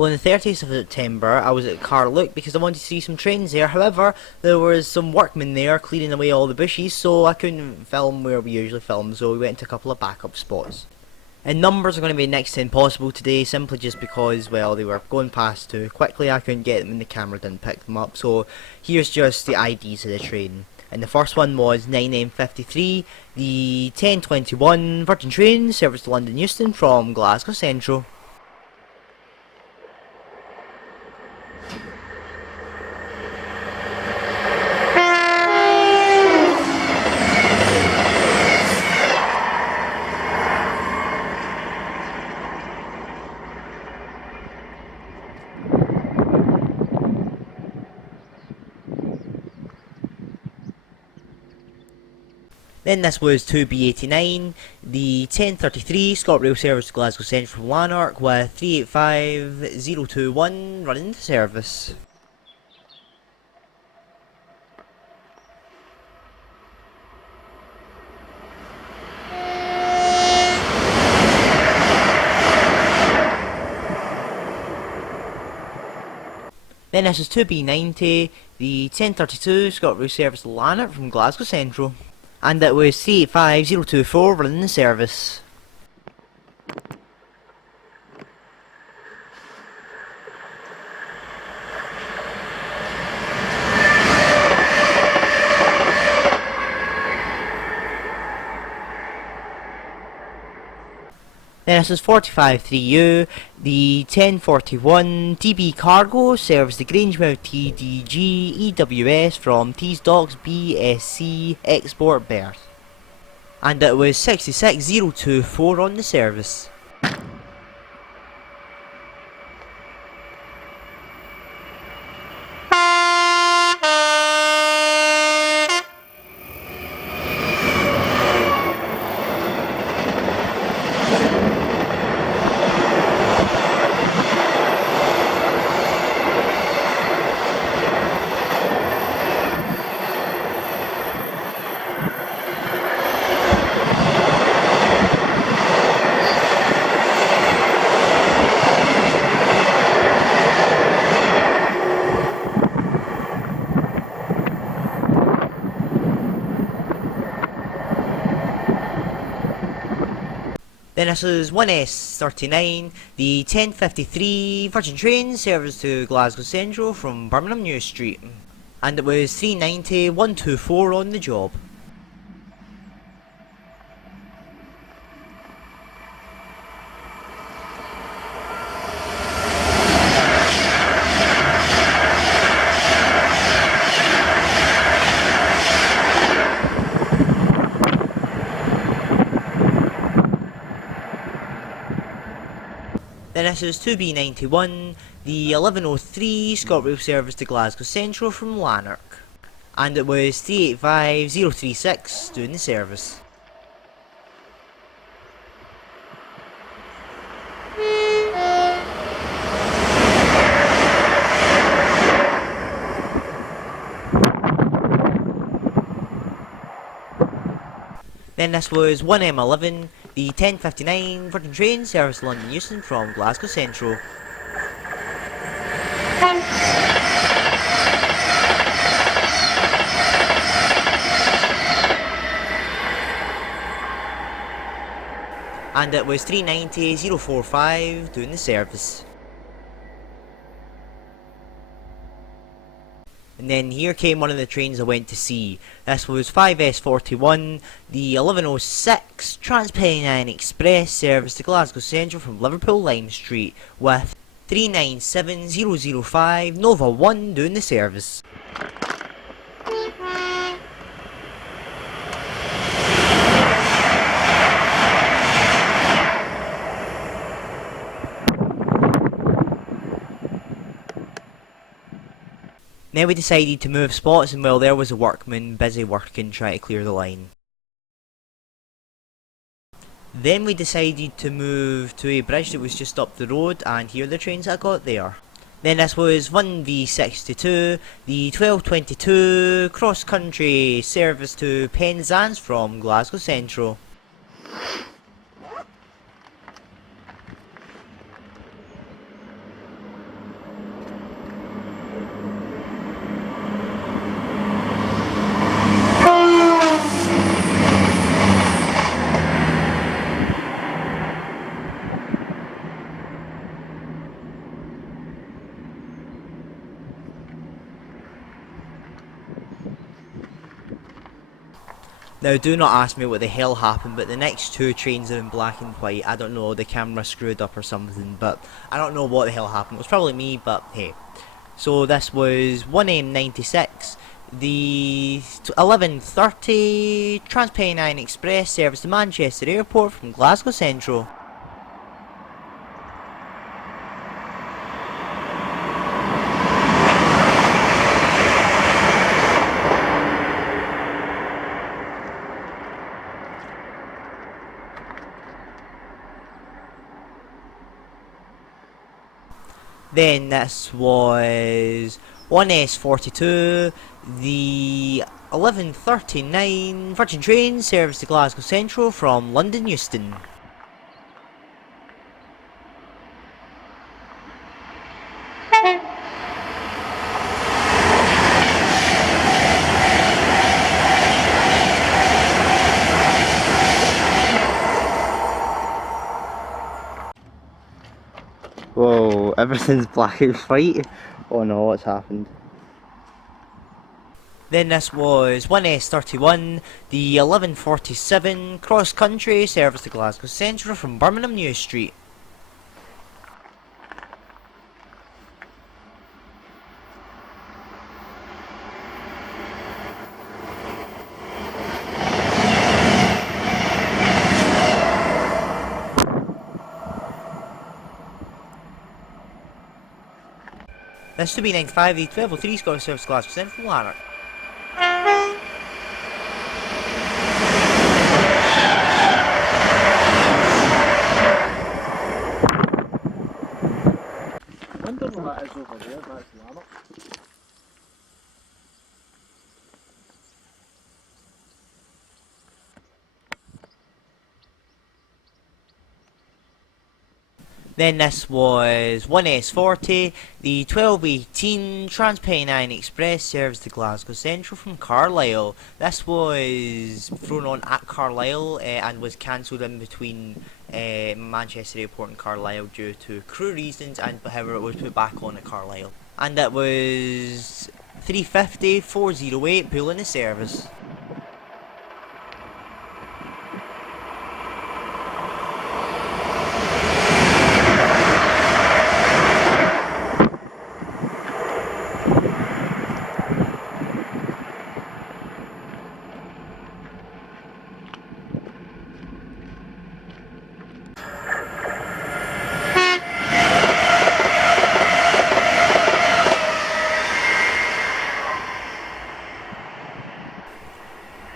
Well, on the 30th of September, I was at Carluke because I wanted to see some trains there. However, there was some workmen there clearing away all the bushes, so I couldn't film where we usually film, so we went to a couple of backup spots. And numbers are going to be next to impossible today, simply just because, well, they were going past too quickly. I couldn't get them and the camera didn't pick them up, so here's just the IDs of the train. And the first one was 9M53, the 1021 Virgin train, service to London Euston from Glasgow Central. Then this was 2B89, the 1033 ScotRail service to Glasgow Central from Lanark with 385021 running into service. Then this is 2B90, the 1032 ScotRail service to Lanark from Glasgow Central. And it was 385024 running the service. Then this is 453U, the 1041 DB Cargo service to Grangemouth TDG EWS from Tees Docks BSC Export Berth. And it was 66024 on the service. Then this is 1S39, the 1053 Virgin train service to Glasgow Central from Birmingham New Street. And it was 390,124 on the job. Then this is 2B91, the 1103 ScotRail service to Glasgow Central from Lanark. And it was 385036 doing the service. Then this was 1M11, the 1059 Virgin train service to London Euston from Glasgow Central. And it was 390,045 doing the service. And then here came one of the trains I went to see. This was 5S41, the 1106 Trans-Pennine Express service to Glasgow Central from Liverpool Lime Street with 397005 Nova 1 doing the service. Then we decided to move spots, and well, there was a workman busy working trying to clear the line. Then we decided to move to a bridge that was just up the road, and here are the trains I got there. Then this was 1V62, the 1222 cross country service to Penzance from Glasgow Central. Now, do not ask me what the hell happened, but the next two trains are in black and white. I don't know, the camera screwed up or something, but I don't know what the hell happened. It was probably me, but hey. So this was 1M96, the 11:30 Transpennine Express service to Manchester Airport from Glasgow Central. Then this was 1S42, the 11:39 Virgin Train service to Glasgow Central from London Euston. Whoa, everything's black and white. Oh no, what's happened? Then this was 1S31, the 11:47 cross country service to Glasgow Central from Birmingham New Street. This should be 95, the 1203 Scottish service to Glasgow Central from Lanark. I wonder what that is over there, that's Lanark. Then this was 1S40, the 12:18 Transpennine Express service to Glasgow Central from Carlisle. This was thrown on at Carlisle and was cancelled in between Manchester Airport and Carlisle due to crew reasons, and however it was put back on at Carlisle. And it was 350 408 pulling the service.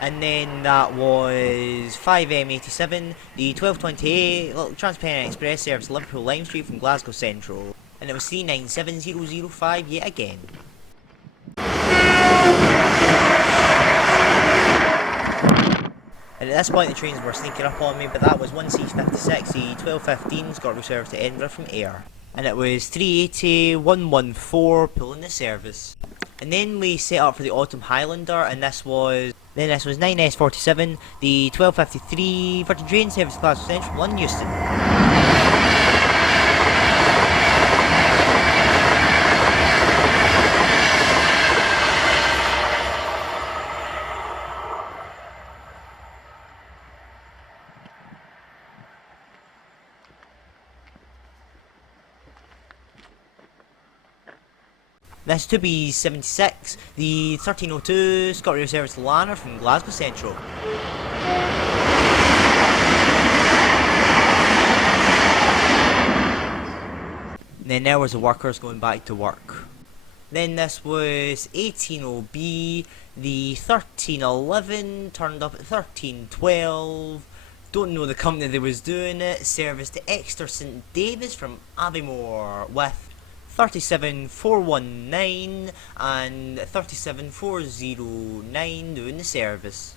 And then that was 5M87, the 12:28 Transpennine Express service Liverpool Lime Street from Glasgow Central. And it was 397005 yet again. And at this point the trains were sneaking up on me, but that was 1C56, the 12:15 Scotland service to Edinburgh from Ayr. And it was 380 114 pulling the service. And then we set up for the Autumn Highlander, and this was 9S47, the 12:53 Virgin Train service to Glasgow Central from London Euston. This to be 76, the 1302 ScotRail service to Lanark from Glasgow Central. And then there was the workers going back to work. Then this was 180B, the 1311 turned up at 1312. Don't know the company that was doing it. Service to Exeter St David's from Aviemore with 37419 and 37409 doing the service.